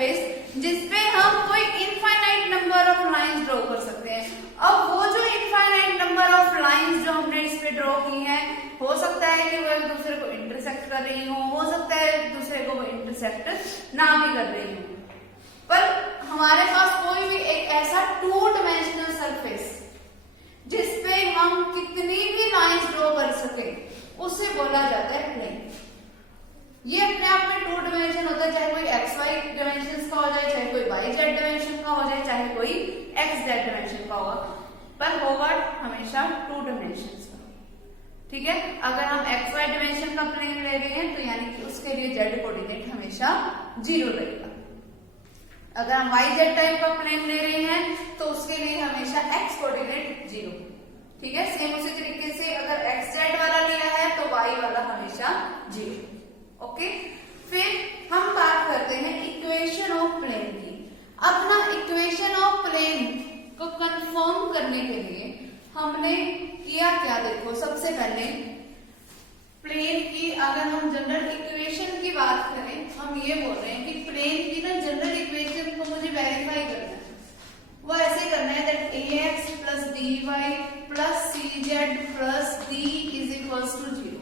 Surface जिसपे हम कोई infinite number of lines draw कर सकते हैं। अब वो जो इनफाइनाइट नंबर ऑफ लाइंस जो हमने इस पे ड्रॉ की हैं, हो सकता है कि वो एक दूसरे को इंटरसेक्ट कर रही हो सकता है एक दूसरे को वो इंटरसेक्ट ना भी कर रही हो, पर हमारे पास कोई भी एक ऐसा टू डायमेंशनल सरफेस जिसपे हम कितनी भी लाइंस ड्रॉ कर सके उसे बोला जाता है प्लेन। ये अपने आप में टू डायमेंशन होता है, चाहे कोई एक्स वाई डायमेंशन का हो जाए, चाहे कोई वाई जेड डायमेंशन का हो जाए, चाहे कोई एक्स जेड डायमेंशन का होगा, पर होगा हमेशा टू डायमेंशन का। ठीक है, अगर हम एक्स वाई डायमेंशन का प्लेन ले रहे हैं तो यानी कि उसके लिए जेड कोऑर्डिनेट हमेशा 0 रहेगा। अगर हम वाई जेड टाइप का प्लेन ले रहे हैं तो उसके लिए हमेशा एक्स कोऑर्डिनेट 0। ठीक है, सेम उसी तरीके से अगर एक्स जेड वाला लिया है तो वाई वाला हमेशा 0। ओके, फिर हम बात करते हैं इक्वेशन ऑफ प्लेन की। अपना इक्वेशन ऑफ प्लेन को कंफर्म करने के लिए हमने किया क्या, देखो सबसे पहले प्लेन की अगर हम जनरल इक्वेशन की बात करें, हम ये बोल रहे हैं कि प्लेन की ना जनरल इक्वेशन को मुझे वेरीफाई करना है। वो ऐसे करना है that ax plus dy plus cz plus d is equals to 0।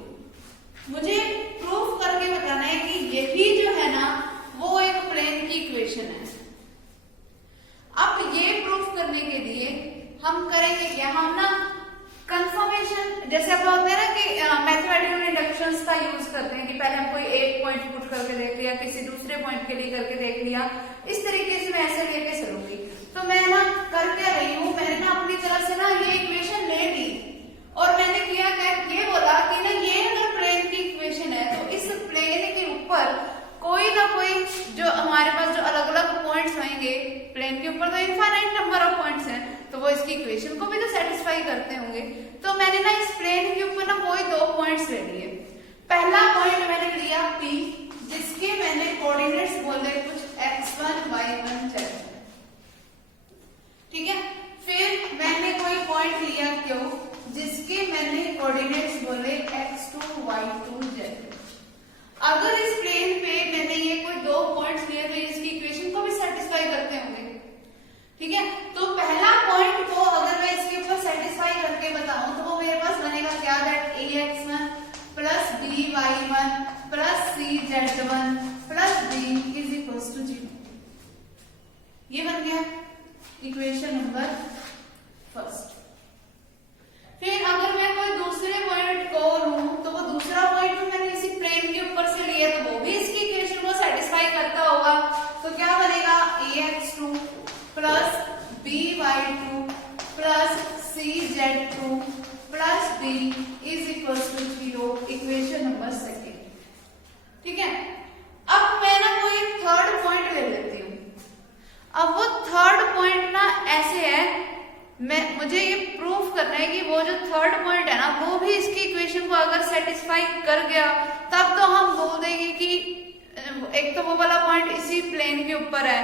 मुझे प्रूफ करके बताना है कि यही जो है ना वो एक प्लेन की इक्वेशन है। अब ये प्रूफ करने के लिए हम करेंगे क्या, हम ना कंफर्मेशन, जैसे अब होता है ना कि मैथमेटिकल इंडक्शंस का यूज करते हैं कि पहले हम कोई एक पॉइंट पुट करके देख लिया, किसी दूसरे पॉइंट के लिए करके देख लिया, इस तरीके से मैं ऐसे लेके चलूंगी। तो मैं ना कर क्या रही हूँ, मैंने ना अपनी तरफ से ना ये इक्वेशन ले ली और मैंने किया क्या, ये बोला कि ना ये अगर प्लेन की इक्वेशन है तो इस प्लेन के ऊपर कोई ना कोई जो हमारे पास जो अलग अलग पॉइंट्स होंगे, प्लेन के ऊपर तो इनफाइनाइट नंबर ऑफ पॉइंट्स हैं, तो वो इसकी इक्वेशन को भी तो सेटिस्फाई करते होंगे। तो मैंने ना इस प्लेन के ऊपर ना कोई 2 पॉइंट्स ले लिए। पहला पॉइंट मैंने लिया P, जिसके मैंने कोऑर्डिनेट्स बोले कुछ x1 y1 z। ठीक है, फिर मैंने कोई पॉइंट लिया Q, जिसके मैंने कोऑर्डिनेट्स बोले x2 y2 z। अगर इस प्लेन पे मैंने ये कोई 2 पॉइंट्स लिए तो इसकी इक्वेशन को भी सेटिस्फाई करते होंगे। ठीक है, तो पहला पॉइंट को अगर मैं इसके ऊपर सेटिस्फाई करके बताऊं तो वो मेरे पास बनेगा क्या, that ax1 plus by1 plus cz1 plus d is equals to 0। ये बन गया इक्वेशन नंबर फर्स्ट। फिर अगर मैं कोई दूसरे पॉइंट को लूं तो वो दूसरा पॉइंट भी मैंने इसी प्लेन के ऊपर से लिया तो वो भी इसकी इक्वेशन को सेटिस्फाई करता होगा। तो क्या बनेगा, ax2 plus by2 plus cz2 plus d is equals to 0, equation number second. ठीक है, अब मैं ना कोई थर्ड पॉइंट ले लेती हूँ। अब वो थर्ड पॉइंट ना ऐसे है, मुझे ये प्रूफ करना है कि वो जो थर्ड पॉइंट है ना वो भी इसकी इक्वेशन को अगर सेटिस्फाई कर गया तब तो हम बोल देंगे कि एक तो वो वाला पॉइंट इसी प्लेन के ऊपर है,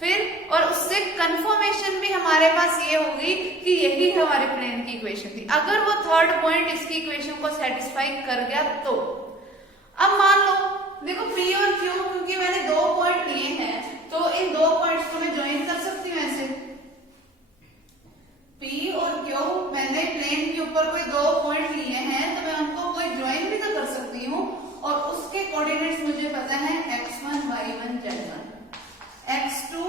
फिर और उससे कंफर्मेशन भी हमारे पास ये होगी कि यही हमारे प्लेन की इक्वेशन थी। अगर वो थर्ड पॉइंट इसकी इक्वेशन को सेटिस्फाई कर गया तो अब मान लो देखो P और Q, क्योंकि मैंने 2 पॉइंट लिए हैं तो इन 2 पॉइंट्स को मैं ज्वाइन कर सकती हूँ ऐसे। P और Q मैंने प्लेन के ऊपर कोई 2 पॉइंट लिए हैं तो मैं उनको कोई ज्वाइन भी तो कर सकती हूँ और उसके कोऑर्डिनेट्स मुझे पता है x1 y1 z1 x2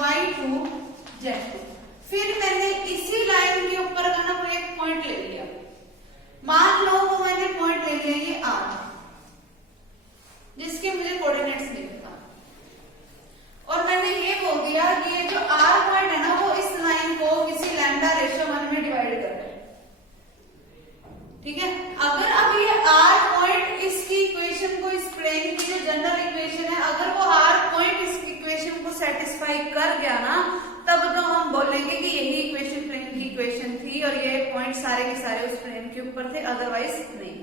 y2 z2। फिर मैंने इसी लाइन के ऊपर अगर ना कोई एक पॉइंट ले लिया, मान लो वो मैंने पॉइंट ले लिया ये r, जिसके मुझे कोऑर्डिनेट्स नहीं पता, और मैंने ये बोल दिया कि ये जो r पॉइंट है ना वो इस लाइन को किसी लैम्डा रेशियो 1 में डिवाइड कर रहा है। ठीक है, अगर अब ये r पॉइंट इसकी इक्वेशन को, इस प्लेन की जो जनरल इक्वेशन है, अगर वो r पॉइंट इस इक्वेशन को सेटिस्फाई कर गया ना तब तो हम बोलेंगे कि यही इक्वेशन प्लेन की इक्वेशन थी और ये पॉइंट सारे के सारे उस प्लेन के ऊपर थे, अदरवाइज नहीं।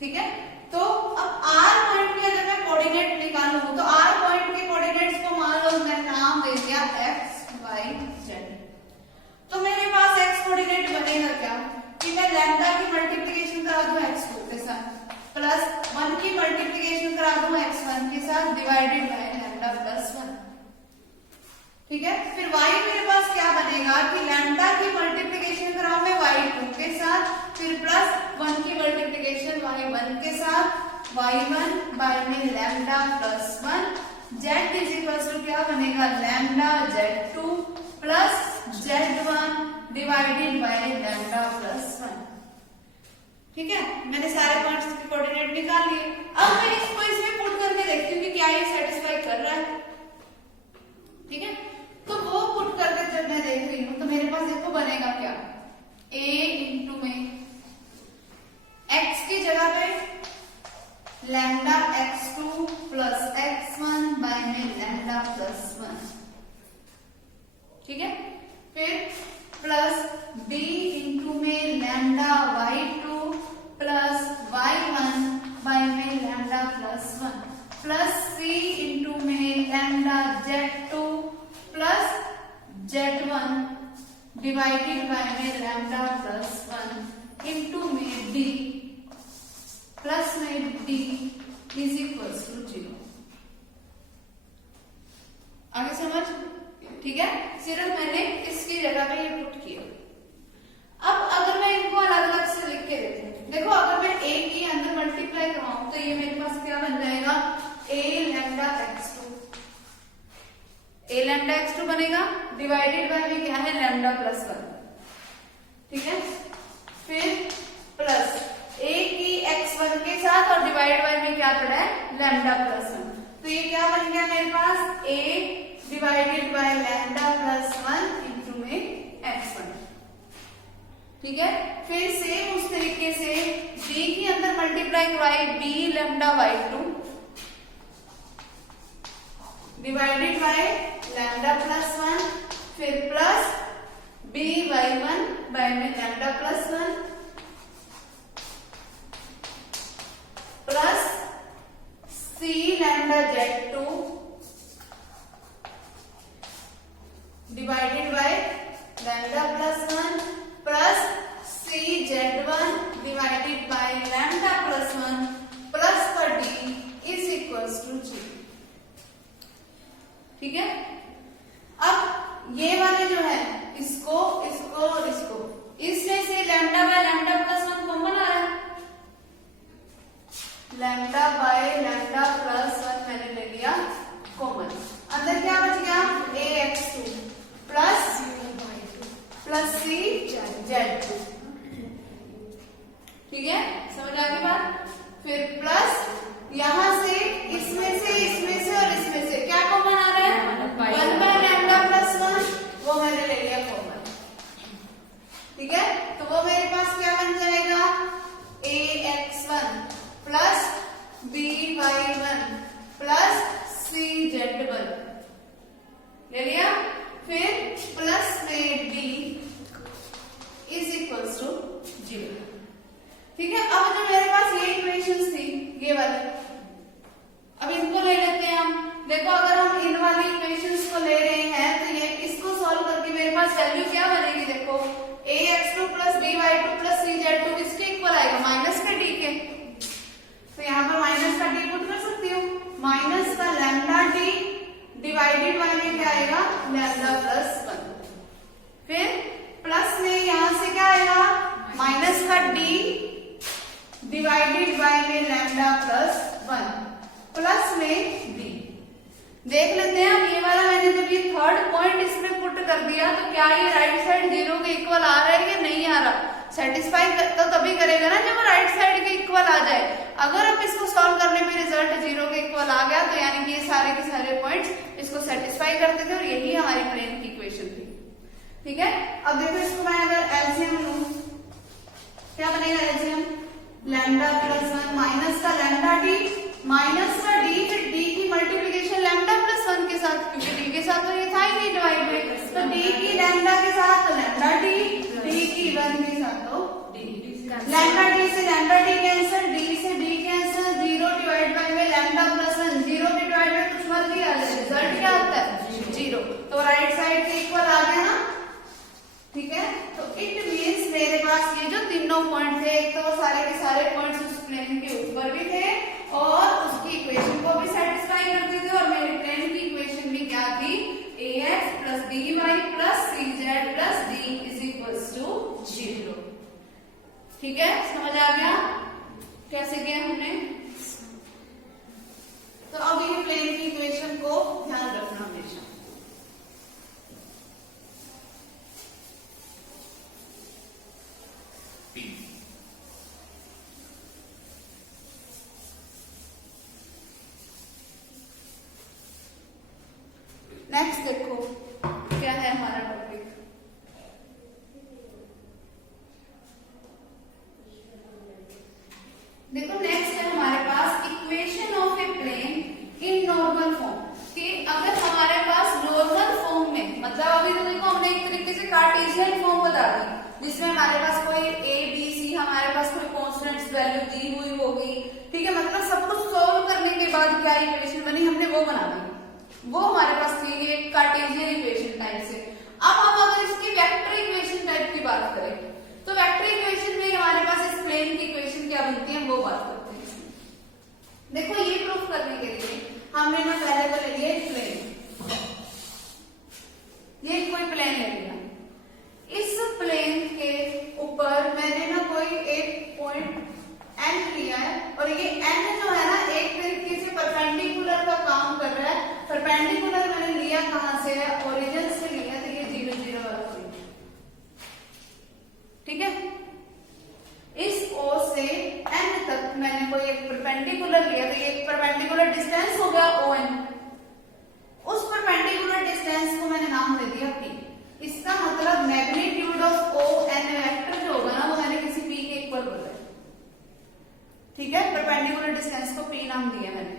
ठीक है, तो अब r पॉइंट के अगर मैं कोऑर्डिनेट निकालूं तो r पॉइंट के कोऑर्डिनेट्स को मान लो मैं नाम दे दिया x y z। तो मेरे पास x कोऑर्डिनेट बनेगा क्या कि मैं लैम्डा की मल्टीप्लिकेशन करा दूं x2 के साथ प्लस 1 की मल्टीप्लिकेशन करा दूं x1 के साथ divided by lambda. Lambda plus 1। ठीक है, फिर y मेरे पास क्या बनेगा कि लैम्डा की मल्टीप्लिकेशन कराऊं मैं y2 के साथ, फिर प्लस 1 की मल्टीप्लिकेशन y1 के साथ, y1 बाय में lambda plus 1, z is equal to क्या बनेगा lambda z2 plus z1 divided by lambda plus 1। ठीक है, मैंने सारे पॉइंट्स के कोऑर्डिनेट निकाल लिए। अब मैं इसको इसमें पुट करके देखती हूँ कि क्या ये सेटिस्फाई कर रहा है। ठीक है, तो वो पुट करके जब मैं देख रही हूँ तो मेरे पास देखो बनेगा क्या, a इंटू में x की जगह पे lambda x2 plus x1 by में लैम्डा प्लस 1। ठीक है, फिर प्लस b इंटू में lambda y2 plus y1 by में lambda plus 1, plus c into में lambda z2 plus z1 divided by में लैम्डा प्लस 1 इंटू में d प्लस में d इज इक्वल्स टू 0। आगे समझ? ठीक है, सिर्फ मैंने इसकी जगह पे ये पुट किया। अब अगर मैं इनको अलग अलग से लिख के देती हूँ, देखो अगर मैं a की अंदर मल्टीप्लाई कराऊं तो ये मेरे पास क्या बन जाएगा a lambda x2, a lambda x2 बनेगा, डिवाइडेड बाय में क्या है लैम्डा प्लस 1। ठीक है, फिर प्लस a की x1 के साथ और डिवाइड बाय में क्या पड़ा है लैम्डा प्लस 1, तो ये क्या बन गया मेरे पास a divided by lambda plus 1 into में x1। ठीक है, फिर सेम उस तरीके से b की अंदर मल्टीप्लाई करवाई b lambda y2 divided by lambda plus 1, फिर प्लस b y1 बाय में lambda plus 1 plus c lambda z2 divided by lambda plus 1 plus c z1 divided by lambda plus 1 plus पर d is equals to 0। ठीक है, अब ये वाले जो है इसको इसको इसको इसमें से lambda by lambda plus 1 common आ रहा है, लैम्डा बाय लैम्डा प्लस 1 मैंने ले लिया कॉमन, अंदर क्या बच गया ax2 प्लस c z2। ठीक है, समझ आ गई बात? फिर प्लस यहां से इसमें और इसमें से क्या कॉमन आ रहा है 1 बाय लैम्डा प्लस 1, वो मैंने ले लिया कॉमन। ठीक है, तो वो मेरे पास क्या बन जाएगा ax1 plus by1 plus cz1 ले लिया, फिर प्लस में d इज इक्वल्स टू 0। ठीक है, अब जो मेरे पास ये इक्वेशंस थी ये वाली, अब इनको ले लेते हैं हम। देखो अगर हम इन वाली इक्वेशंस को ले रहे हैं तो ये इसको सॉल्व करके मेरे पास वैल्यू क्या बनेगी, देखो ax2 plus by2 plus cz2 किसके इक्वल आएगा माइनस के d के, तो यहाँ पर माइनस का d पुट कर सकती हूँ, माइनस का लैम्डा d डिवाइडेड बाय में क्या आएगा लैम्डा प्लस 1, फिर प्लस में यहां से क्या आएगा माइनस का d डिवाइडेड बाय में लैम्डा प्लस 1 प्लस में d। देख लेते हैं अब ये वाला मैंने जब ये थर्ड पॉइंट इसमें पुट कर दिया तो क्या ये राइट साइड 0 के इक्वल आ रहा है कि नहीं आ रहा। सेटिस्फाई तो तभी करेगा ना जब वो राइट साइड के इक्वल आ जाए। अगर अब इसको सॉल्व करने पे रिजल्ट 0 के इक्वल आ गया तो यानी कि ये सारे के सारे पॉइंट्स इसको सेटिस्फाई करते थे और यही हमारी प्लेन की इक्वेशन थी। ठीक है, अब देखो इसको मैं अगर एलसीएम लूं क्या बनेगा एलसीएम लैम्डा प्लस 1 माइनस का लैम्डा डी माइनस का डी फिर डी की मल्टीप्लिकेशन लैम्डा प्लस 1 के साथ क्योंकि डी के साथ तो ये था ही नहीं डिवाइडेड, तो डी की लैम्डा के साथ तो लैम्डा डी डी की 1 के साथ तो लैम्डा डी से लैम्डा डी कैंसिल डी से डी कैंसिल 0 डिवाइड बाय में लैम्डा प्लस 1 0 के डिवाइड में कुछ मर्जी आ जाए रिजल्ट क्या आता है 0, तो राइट साइड के इक्वल आ गया ना। ठीक है, तो इट मींस मेरे पास ये जो तीनों पॉइंट थे एक तो वो सारे के सारे पॉइंट्स उस प्लेन के ऊपर भी थे और उसकी इक्वेशन को भी सेटिस्फाई करते थे और मेरी प्लेन की जिसमें हमारे पास कोई ए बी सी, हमारे पास कोई कॉन्स्टेंट्स वैल्यू दी हुई होगी, ठीक है, मतलब सब कुछ सोल्व करने के बाद क्या इक्वेशन बनी हमने वो बना दी, वो हमारे पास थी ये कार्टेशियन इक्वेशन टाइप से। अब हम अगर इसकी वेक्टर इक्वेशन टाइप की बात करें तो वेक्टर इक्वेशन में हमारे पास इस प्लेन की इक्वेशन क्या बनती है वो बात करते हैं। देखो ये प्रूफ करने के लिए हमने ना पहले तो ले लिया प्लेन, ये कोई प्लेन ले लिया, इस प्लेन के ऊपर मैंने ना कोई एक पॉइंट एन लिया है और ये एन जो है ना एक तरीके से परपेंडिकुलर का काम कर रहा है। परपेंडिकुलर मैंने लिया कहां से है, ओरिजिन से लिया, तो ये 0 0 वाला पॉइंट, ठीक है। इस ओ से एन तक मैंने कोई एक परपेंडिकुलर लिया, तो ये एक परपेंडिकुलर डिस्टेंस हो गया ओ एन। उस परपेंडिकुलर डिस्टेंस को मैंने नाम दे दिया पी। इसका मतलब magnitude of O N vector जो होगा ना वो मैंने किसी पी के इक्वल बोला है, ठीक है। परपेंडिकुलर डिस्टेंस को पी नाम दिया मैंने।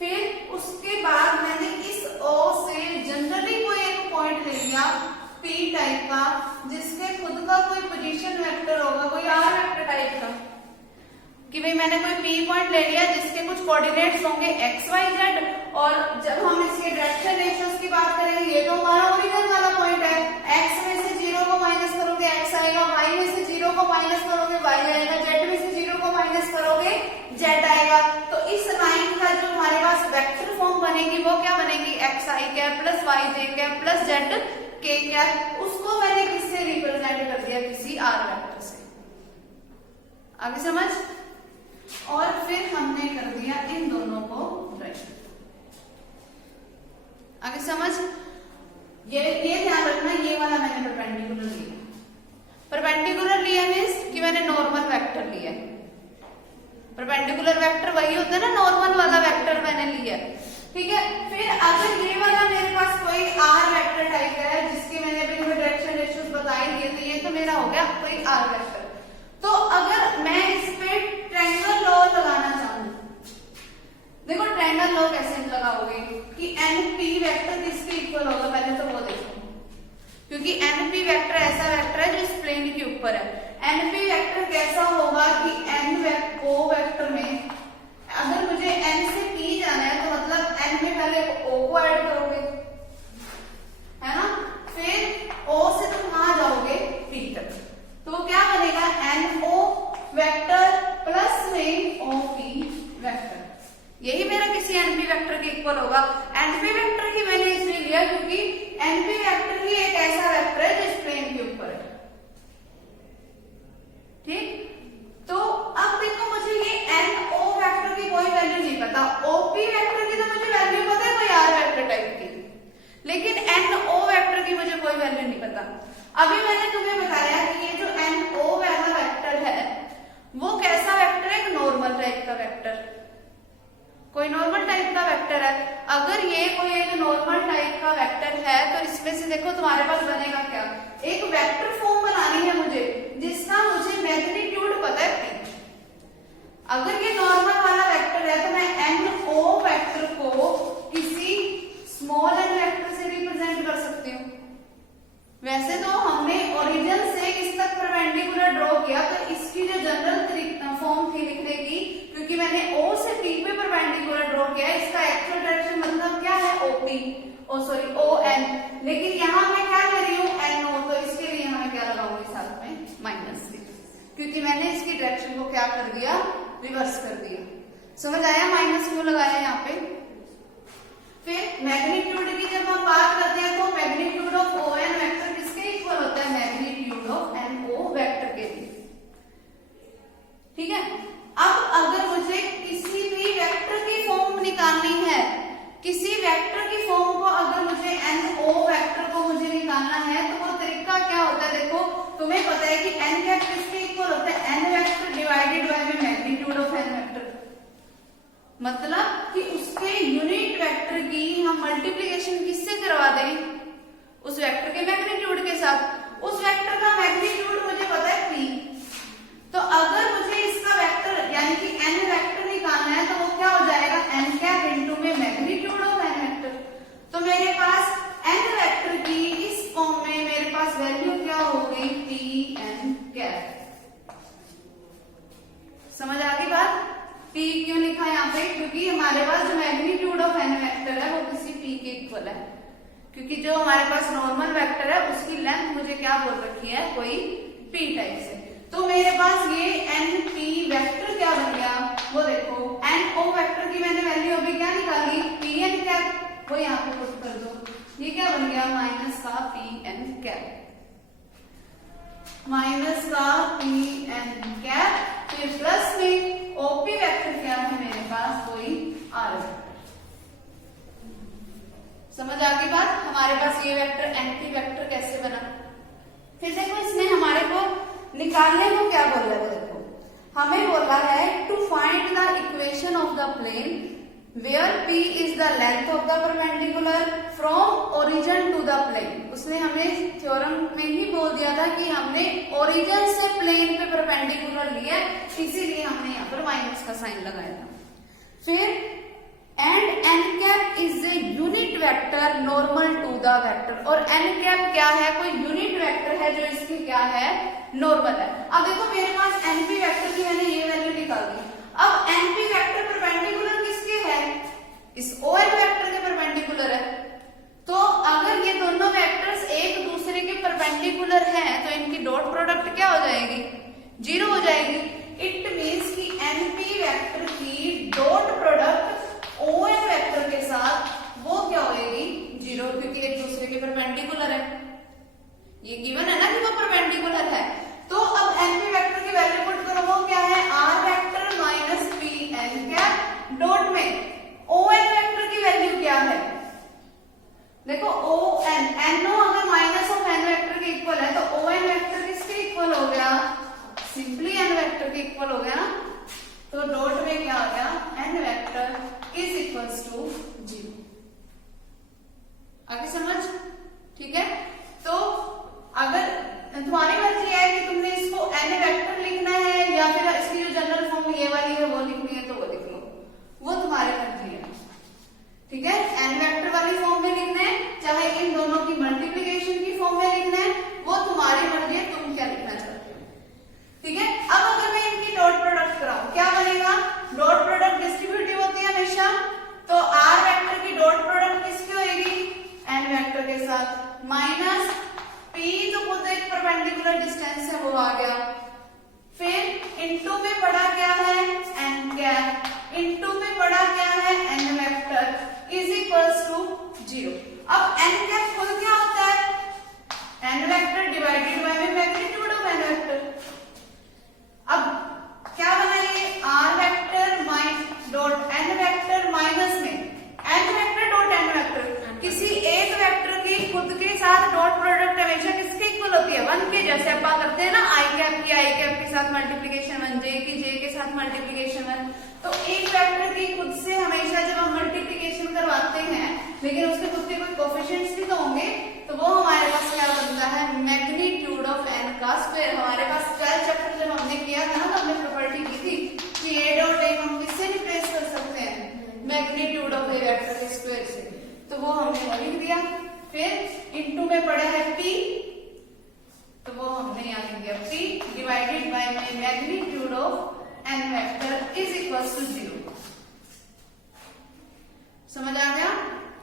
फिर उसके बाद मैंने इस ओ से जनरली कोई एक पॉइंट ले लिया पी टाइप का, जिसके खुद का कोई पोजीशन वेक्टर होगा, कोई आर वेक्टर टाइप का, कि भाई मैंने कोई पी पॉइंट ले लिया जिसके कुछ कोऑर्डिनेट्स होंगे एक्स वाई जेड, और जब हम इसके डायरेक्शन रेशियोज की बात करेंगे ये तो हमारा ओरिजिन वाला पॉइंट है, एक्स में से 0 को माइनस करोगे एक्स आएगा, वाई में से 0 को माइनस करोगे वाई आएगा, जेड में से 0 को माइनस करोगे जेड आएगा। तो इस लाइन का जो हमारे पास वेक्टर फॉर्म बनेगी वो क्या बनेगी, x I cap plus Y J cap plus Z K cap. उसको मैंने किससे रिप्रेजेंट कर दिया, किसी आर वेक्टर से। आगे समझ। और फिर हमने कर दिया इन दोनों को ड्राइव। आगे समझ। ये ध्यान रखना, ये वाला मैंने परपेंडिकुलर लिया। परपेंडिकुलर लिया मीन्स कि मैंने नॉर्मल वेक्टर लिया। परपेंडिकुलर वेक्टर वही होता है ना, नॉर्मल वाला वेक्टर मैंने लिया, ठीक है। फिर अगर ये वाला मेरे पास कोई आर वेक्टर टाइप है जिसकी मैंने अभी डायरेक्शन रेशियोज बताई दिए, तो ये तो मेरा हो गया कोई आर वेक्टर। तो अगर मैं इस पे ट्रायंगल लॉ लगाना चाहूँ, देखो ट्रायंगल लॉ कैसे लगाओगे कि एनपी वेक्टर किसके इक्वल होगा, पहले तो वो देखो, क्योंकि एनपी वेक्टर ऐसा वेक्टर है जो इस प्लेन के ऊपर है। एनपी वेक्टर कैसा होगा कि एन ओ वेक्टर में अगर मुझे एन से पी जाना है तो मतलब एन में पहले ओ को ऐड करोगे, है ना, फिर ओ से तुम कहां जाओगे पी तक, तो क्या बनेगा एन ओ वेक्टर प्लस में ओ पी वेक्टर। यही मेरा किसी एनपी वेक्टर के इक्वल होगा। एनपी वेक्टर की मैंने इसलिए लिया क्योंकि एनपी वेक्टर ही एक ऐसा वेक्टर है जो इस प्लेन के ऊपर है, ठीक। तो अब देखो मुझे ये एन ओ वेक्टर की कोई वैल्यू नहीं पता, ओपी वेक्टर की तो मुझे वैल्यू पता है कोई आर वेक्टर टाइप की, लेकिन एन ओ वेक्टर की मुझे कोई वैल्यू नहीं पता। अभी मैंने तुम्हें बताया कि ये जो एन ओ वाला वेक्टर है वो कैसा वेक्टर है, एक नॉर्मल टाइप का वेक्टर, कोई नॉर्मल टाइप का वेक्टर है। अगर ये कोई एक नॉर्मल टाइप का वेक्टर है तो इसमें से देखो तुम्हारे पास बनेगा क्या, एक वेक्टर फॉर्म बनानी है मुझे जिसका मुझे मैग्नीट्यूड पता है P। अगर ये नॉर्मल वाला वेक्टर है तो मैं एन ओ वेक्टर को किसी स्मॉल एन वेक्टर से रिप्रेजेंट कर सकती हूँ। वैसे तो हमने ओरिजिन से इस तक परपेंडिकुलर ड्रॉ किया, तो इसकी जो जनरल फॉर्म थी लिखने की, क्योंकि मैंने ओ से पी पे परपेंडिकुलर ड्रॉ किया, इसका एक्चुअल डायरेक्शन मतलब क्या है ओपी, ओ एन, लेकिन यहाँ मैं क्या ले रही हूँ एन ओ, तो इसके लिए मैं क्या लगाऊंगी साथ में माइनस से, क्योंकि मैंने इसकी डायरेक्शन को क्या कर दिया, रिवर्स कर दिया। समझ आया माइनस क्यों लगाया यहाँ पे। फिर मैग्नीट्यूड की जब हम बात करते हैं तो magnitude of O N vector किसके इक्वल होता है, magnitude of N O vector के लिए, ठीक है। अब अगर मुझे किसी भी वेक्टर की फॉर्म निकालनी है, किसी वेक्टर की फॉर्म को अगर मुझे एन ओ वेक्टर को मुझे निकालना है तो वो तरीका क्या होता है, देखो तुम्हें पता है कि एन वेक्टर किसके इक्वल होता है, एन वेक्टर डिवाइडेड बाय में मैग्नीट्यूड ऑफ एन वेक्टर, मतलब कि उसके यूनिट वेक्टर की हम मल्टीप्लिकेशन किससे करवा दें, उस वेक्टर के मैग्नीट्यूड के साथ। उस वेक्टर का मैग्नीट्यूड मुझे पता है P, तो अगर मुझे इसका वेक्टर यानी कि n वेक्टर निकालना है तो वो क्या हो जाएगा, n कैप इनटू में मैग्नीट्यूड ऑफ n वेक्टर। तो मेरे पास n वेक्टर की इस फॉर्म में मेरे पास वैल्यू क्या हो गई, P n क्योंकि हमारे पास जो मैग्नीट्यूड ऑफ एन वेक्टर है वो किसी पी के इक्वल है, क्योंकि जो हमारे पास नॉर्मल वेक्टर है उसकी लेंथ मुझे क्या बोल रखी है, कोई पी टाइप से। तो मेरे पास ये एन पी वेक्टर क्या बन गया, वो देखो एन ओ वेक्टर की मैंने वैल्यू अभी क्या निकाली, पी एन कैप, वो यहाँ पे पुट कर दो, ये क्या बन गया माइनस का पी एन कैप, माइनस का पी एन कैप, फिर प्लस में ओपी वेक्टर क्या है मेरे पास, कोई आर वेक्टर। समझ आ गई बात, हमारे पास ये वेक्टर एनपी वेक्टर कैसे बना। फिर देखो इसने हमारे को निकालने को क्या बोला है, देखो हमें बोला है to find the equation of the plane where p is the length of the perpendicular from origin to the plane. उसने हमें थ्योरम में ही बोल दिया था कि हमने ओरिजिन से प्लेन पे परपेंडिकुलर लिया, इसीलिए हमने यहाँ पर माइनस का साइन लगाया था। फिर and N cap is a unit vector normal to the vector, और एन कैप क्या है, कोई यूनिट वेक्टर है जो इसकी क्या है, नॉर्मल है। अब देखो मेरे पास एनपी वेक्टर की मैंने ये वैल्यू निकाल दी। अब एनपी वेक्टर परपेंडिकुलर किसके है, इस ओ एन वेक्टर के परपेंडिकुलर है। तो अगर ये दोनों वेक्टर्स एक दूसरे के परपेंडिकुलर हैं तो इनकी डॉट प्रोडक्ट क्या हो जाएगी, जीरो हो जाएगी। इट मीन्स कि एनपी वेक्टर की dot product O N vector के साथ वो क्या होगी, जीरो, क्योंकि एक दूसरे के परपेंडिकुलर है। ये गिवन है ना कि वो परपेंडिकुलर है। तो अब एनपी वेक्टर की वैल्यू पुट करो, वो क्या है, R vector minus P N cap dot में ओ एन वेक्टर की वैल्यू क्या है, देखो ओ एन, एनओ अगर माइनस ऑफ एन वेक्टर के इक्वल है तो ओ एन वेक्टर किसके इक्वल हो गया, सिंपली एन वेक्टर के इक्वल हो गया। तो डॉट में क्या हो गया, N vector is equals to zero. आगे समझ, ठीक है। तो अगर तुम्हारी मर्जी है कि तुमने इसको एन वेक्टर लिखना है या फिर इसकी जो जनरल फॉर्म ये वाली है वो लिखनी है तो वो लिख लो, वो तुम्हारी मर्जी है, ठीक है। एन वेक्टर वाली फॉर्म में लिखना है, चाहे इन दोनों की मल्टीप्लिकेशन की फॉर्म में लिखना है, वो तुम्हारी मर्जी है, तुम क्या लिखना चाहते हो, ठीक है। अब अगर मैं इनकी डॉट प्रोडक्ट कराऊं क्या बनेगा, डॉट प्रोडक्ट डिस्ट्रीब्यूटिव होती है हमेशा, तो आर वेक्टर की डॉट प्रोडक्ट किसकी होगी, एन वेक्टर के साथ, माइनस पी तो खुद एक परपेंडिकुलर डिस्टेंस है वो आ गया, फिर इनटू में पड़ा क्या है, एन कैप, इनटू में पड़ा क्या है, N vector is equals to zero. अब एन कैप खुद क्या होता है, N vector divided by magnitude of N vector. अब क्या बना ये, R vector minus dot N vector minus में N vector dot N vector, किसी एक वेक्टर की खुद के साथ डॉट प्रोडक्ट हमेशा किसके इक्वल होती है, 1 के, जैसे अपन करते हैं ना आई कैप की आई कैप के साथ मल्टीप्लिकेशन 1, जे की जे के साथ मल्टीप्लिकेशन 1। तो एक वेक्टर की खुद से हमेशा जब हम मल्टीप्लिकेशन करवाते हैं लेकिन उसके खुद के कोई कोफिशिएंट्स भी तो होंगे, तो वो हमारे पास क्या बनता है, मैग्नीट्यूड ऑफ एन का स्क्वायर। हमारे पास 12 चैप्टर जब हमने किया था ना तो हमने प्रॉपर्टी की थी कि ए डॉट ए हम किससे रिप्लेस कर सकते हैं, मैग्नीट्यूड ऑफ ए वेक्टर के स्क्वायर से, तो वो हमने वो लिख दिया। फिर इनटू में पड़ा है p, तो वो हमने यहाँ लिख दिया p divided by magnitude of N vector is equals to zero. समझ आ गया।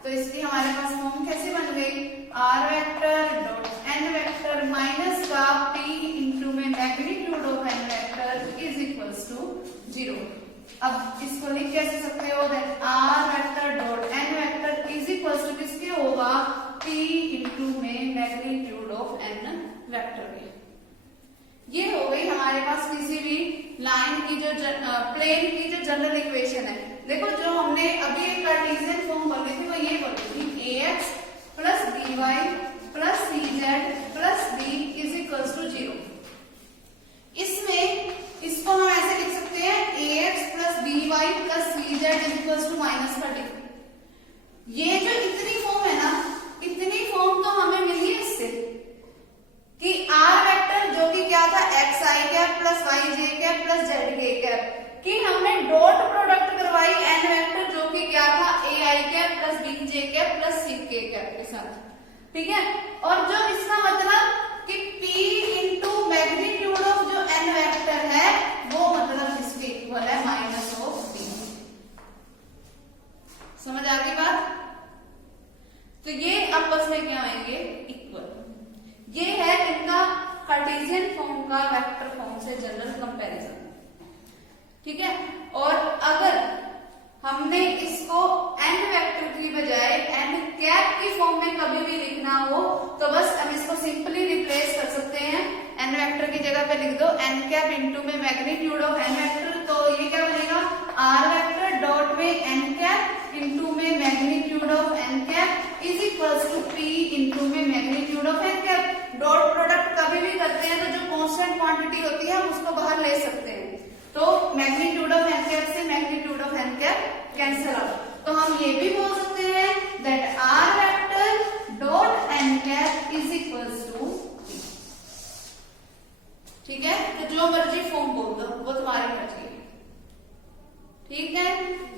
तो इसकी हमारे पास फॉर्म कैसे बन गई, R vector dot N vector minus का p इंटू में magnitude of N vector is equals to zero. अब इसको लिख कैसे सकते हो, R vector dot N vector is equals to किसके होगा, p इंटू में मैग्नीट्यूड ऑफ एन वेक्टर के। ये हो गई हमारे पास किसी भी लाइन की जो प्लेन की जो जनरल इक्वेशन है। देखो जो हमने अभी एक कार्टेशियन फॉर्म बोली थी वो ये बोली थी ax plus by plus cz plus d is equals to zero. इसमें इसको हम ऐसे लिख सकते हैं ax plus by plus cz is equals to minus का d। ये जो इतनी फॉर्म है ना, इतनी फॉर्म तो हमें मिली है इससे कि आर वेक्टर जो कि क्या था X I cap plus Y J cap plus Z K cap कि हमने डॉट प्रोडक्ट करवाई एन वेक्टर जो कि क्या था A I cap plus B J cap plus C K cap के साथ, ठीक है। और जो इसका मतलब कि p इंटू मैग्नीट्यूड ऑफ जो एन वेक्टर है वो मतलब इसके इक्वल है माइनस ऑफ p। समझ आ गई बात? तो ये आपस में क्या होंगे, इक्वल। ये है इनका कार्टेशियन फॉर्म का वेक्टर फॉर्म से जनरल कंपैरिजन, ठीक है। और अगर हमने इसको n वेक्टर की बजाय n कैप की फॉर्म में कभी भी लिखना हो तो बस हम इसको सिंपली रिप्लेस कर सकते हैं। n वेक्टर की जगह पे लिख दो n कैप इंटू में मैग्नीट्यूड ऑफ n वेक्टर, तो ये क्या बनेगा r वेक्टर डॉट में n कैप इंटू में magnitude of n cap is equals to p into में magnitude of n cap. Dot product कभी भी करते हैं तो जो कांस्टेंट क्वांटिटी होती है हम उसको बाहर ले सकते हैं, तो मैग्नीट्यूड ऑफ n कैप से magnitude of n cap cancel out. तो हम ये भी बोल सकते हैं that r vector dot n cap is equals to p, ठीक है। तो जो मर्जी फॉर्म बोल दो वो तुम्हारी मर्जी है, ठीक है।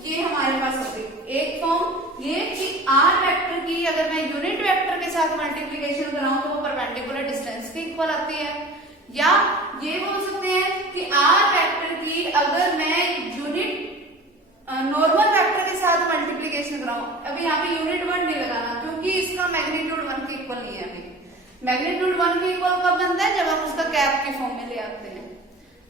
ये हमारे पास होगी एक फॉर्म ये कि r वेक्टर की अगर मैं यूनिट वेक्टर के साथ मल्टीप्लिकेशन कराऊं तो वो परपेंडिकुलर डिस्टेंस की इक्वल आती है, या ये बोल सकते हैं कि r वेक्टर की अगर मैं यूनिट नॉर्मल वेक्टर के साथ मल्टीप्लिकेशन कराऊं, अभी यहाँ पे यूनिट 1 नहीं लगाना क्योंकि इसका मैग्नीट्यूड 1 के इक्वल नहीं है। अभी मैग्नीट्यूड 1 के इक्वल कब बनता है, जब हम उसका कैप की फॉर्म में ले आते हैं,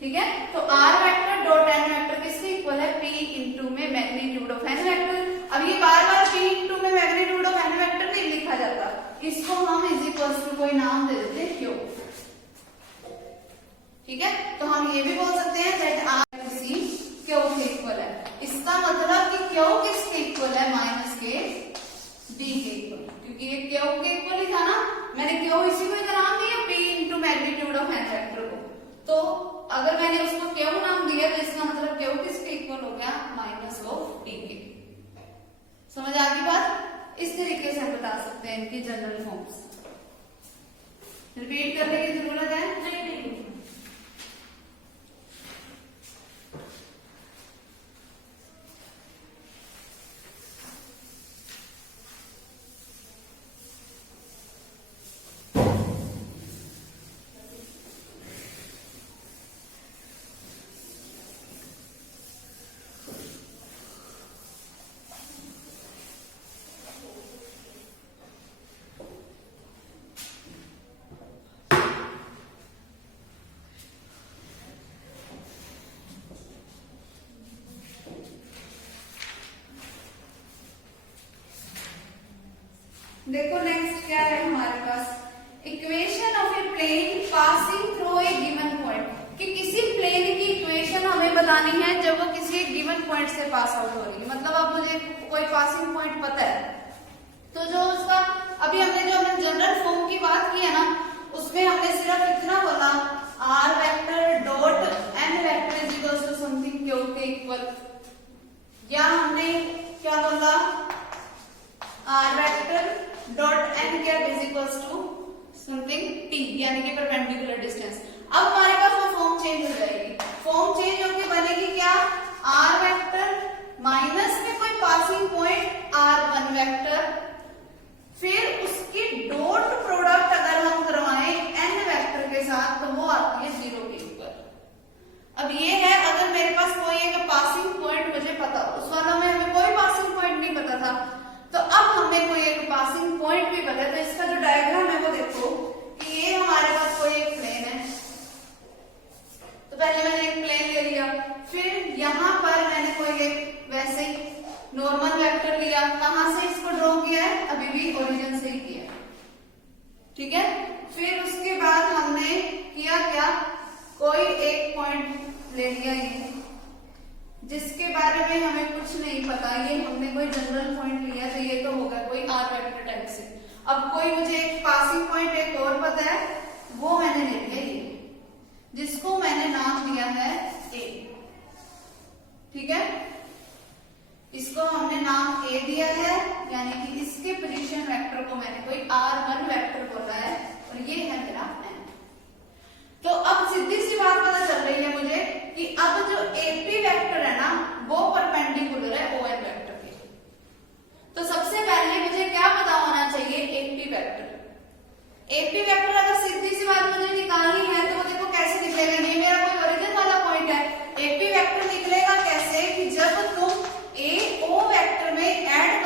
ठीक है। तो r vector dot n vector किसके इक्वल है, p इंटू में मैग्नीट्यूड ऑफ n वेक्टर। अब ये बार बार p इंटू में मैग्नीट्यूड ऑफ n वेक्टर नहीं लिखा जाता, इसको हम इज इक्वल टू कोई नाम दे देते हैं क्यू, ठीक है। तो हम ये भी बोल सकते हैं दैट r किसी क्यू के इक्वल है। इसका मतलब कि क्यू किसके इक्वल है, माइनस के d के इक्वल, क्योंकि ये क्यू के इक्वल ही था ना, मैंने क्यू इसी को नाम दिया p into magnitude of n vector को, तो अगर मैंने उसको क्यू नाम दिया तो इसका मतलब क्यू किसके इक्वल हो गया, माइनस ऑफ d के। समझ आ गई बात? इस तरीके से हम बता सकते हैं इनकी जनरल फॉर्म्स। रिपीट करने की जरूरत है नहीं? देखो नेक्स्ट क्या है हमारे पास, equation of a plane passing through a given point, कि किसी प्लेन की इक्वेशन हमें बतानी है जब वो किसी एक गिवन पॉइंट से पास आउट हो रही है। मतलब अब मुझे कोई पासिंग पॉइंट पता है, तो जो उसका अभी हमने जनरल फॉर्म की बात की है ना, उसमें हमने सिर्फ इतना बोला r vector dot n vector is equal to something Q के इक्वल, या हमने क्या बोला r vector dot n cap is equals to something p, यानी कि परपेंडिकुलर डिस्टेंस। अब हमारे पास वो फॉर्म चेंज हो जाएगी, फॉर्म चेंज होकर बनेगी क्या, r वेक्टर माइनस में कोई पासिंग पॉइंट r1 वेक्टर, फिर उसकी डॉट प्रोडक्ट अगर हम करवाएं n वेक्टर के साथ तो वो आती है 0 के ऊपर। अब ये है अगर मेरे पास कोई एक पासिंग पॉइंट मुझे पता हो, उस वाला में हमें कोई पासिंग पॉइंट नहीं पता था, तो अब हमें कोई एक पासिंग पॉइंट भी पता है। तो इसका जो डायग्राम है वो देखो कि ये हमारे पास कोई एक प्लेन है, तो पहले मैंने एक प्लेन ले लिया, फिर यहाँ पर मैंने कोई एक वैसे ही नॉर्मल वेक्टर लिया, कहां से इसको ड्रॉ किया है, अभी भी ओरिजिन से ही किया, ठीक है। फिर उसके बाद हमने किया क्या, कोई एक पॉइंट ले लिया ये जिसके बारे में हमें कुछ नहीं पता, ये हमने कोई जनरल पॉइंट लिया तो ये तो होगा कोई r वेक्टर टाइप से। अब कोई मुझे एक पासिंग पॉइंट एक और पता है, वो मैंने ले लिया ये, जिसको मैंने नाम दिया है a, ठीक है। इसको हमने नाम a दिया है, यानी कि इसके पोजीशन वेक्टर को मैंने कोई r1 वेक्टर बोला है, और ये है मेरा n। तो अब सीधी सी बात पता चल रही है मुझे कि अब जो AP वेक्टर है ना वो परपेंडिकुलर है ON वेक्टर के। तो सबसे पहले मुझे क्या पता होना चाहिए, AP वेक्टर। AP वेक्टर अगर सीधी सी बात मुझे निकालनी है तो वो देखो कैसे निकलेगा, ये मेरा कोई ओरिजिन वाला पॉइंट है। AP वेक्टर निकलेगा कैसे कि जब तुम A O वेक्टर में ऐड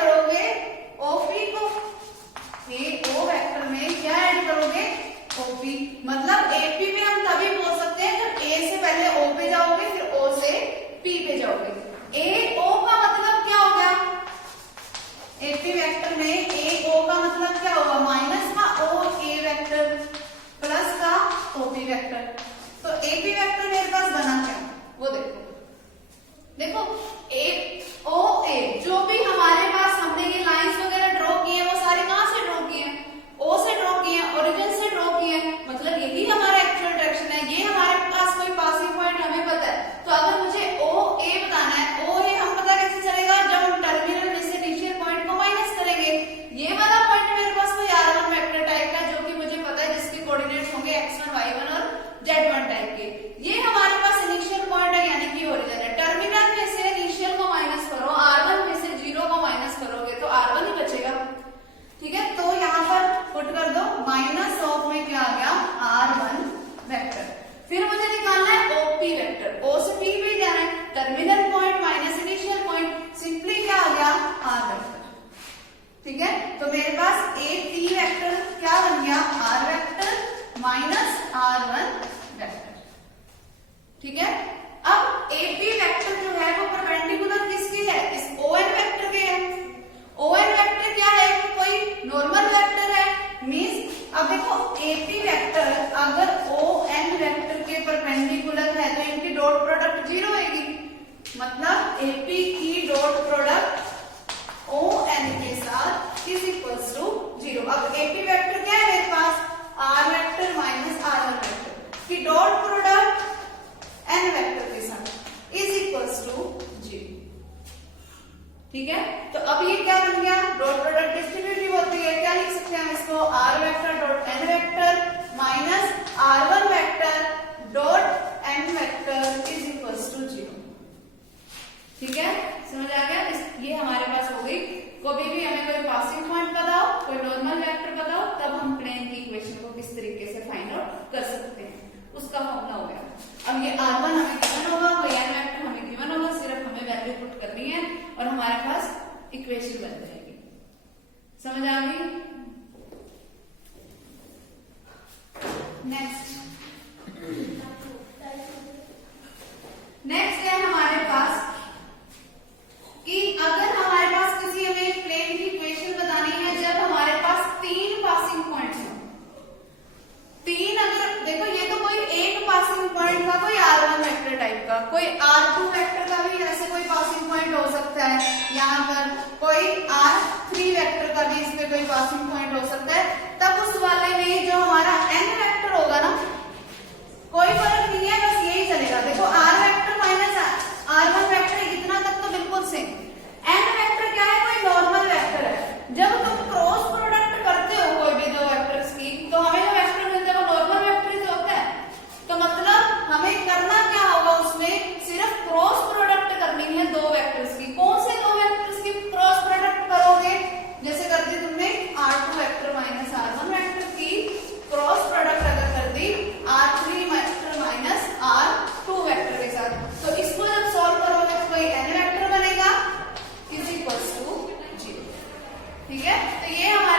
ठीक है, तो अब ये क्या बन गया, डॉट प्रोडक्ट डिस्ट्रीब्यूटिव होती है, क्या लिख सकते हैं हम इसको, R vector dot N vector minus r1 vector dot n vector is equals to 0। ठीक है, समझ आ गया। ये हमारे पास हो गई, कभी भी हमें कोई पासिंग पॉइंट बताओ, कोई नॉर्मल वेक्टर बताओ, तब हम प्लेन की इक्वेशन को किस तरीके से फाइंड आउट कर सकते हैं, उसका फॉर्मूला हो गया। अब ये r1 हमें गिवन होगा, कोई n वेक्टर हमें गिवन होगा, सिर्फ हमें वैल्यू पुट करनी है और हमारे पास इक्वेशन बन जाएगी। समझ आ गई। नेक्स्ट है हमारे पास कि अगर हमारे पास किसी हमें प्लेन की इक्वेशन बतानी है जब हमारे पास 3 पासिंग पॉइंट्स हो। 3, अगर देखो ये तो कोई एक पासिंग पॉइंट का, कोई r1 वेक्टर टाइप का, कोई r2 वेक्टर का भी ऐसे कोई पासिंग पॉइंट हो सकता है, यहाँ पर कोई r3 वेक्टर का भी इसमें कोई पासिंग पॉइंट हो सकता है। तब उस वाले में जो हमारा n वेक्टर होगा ना, कोई फर्क नहीं है, बस यही चलेगा। देखो r vector minus r1 vector इतना तक तो बिल्कुल सेम। n वेक्टर क्या है, कोई नॉर्मल वेक्टर है। जब तुम क्रॉस प्रोडक्ट करते हो कोई भी दो वेक्टर्स की, तो हमें जो वेक्टर मिलता है वो नॉर्मल वेक्टर ही होता है। तो मतलब हमें करना क्या होगा, उसमें सिर्फ क्रॉस प्रोडक्ट करनी है दो वेक्टर्स की। कौन से दो वेक्टर्स की क्रॉस प्रोडक्ट करोगे, जैसे कर दी तुमने r2 vector minus r1 vector की क्रॉस प्रोडक्ट अगर कर दी r3 vector minus r2 vector के साथ, तो इसको जब सॉल्व करोगे तो कोई n वेक्टर बनेगा इज इक्वल्स टू 0। ठीक है, तो ये हमारे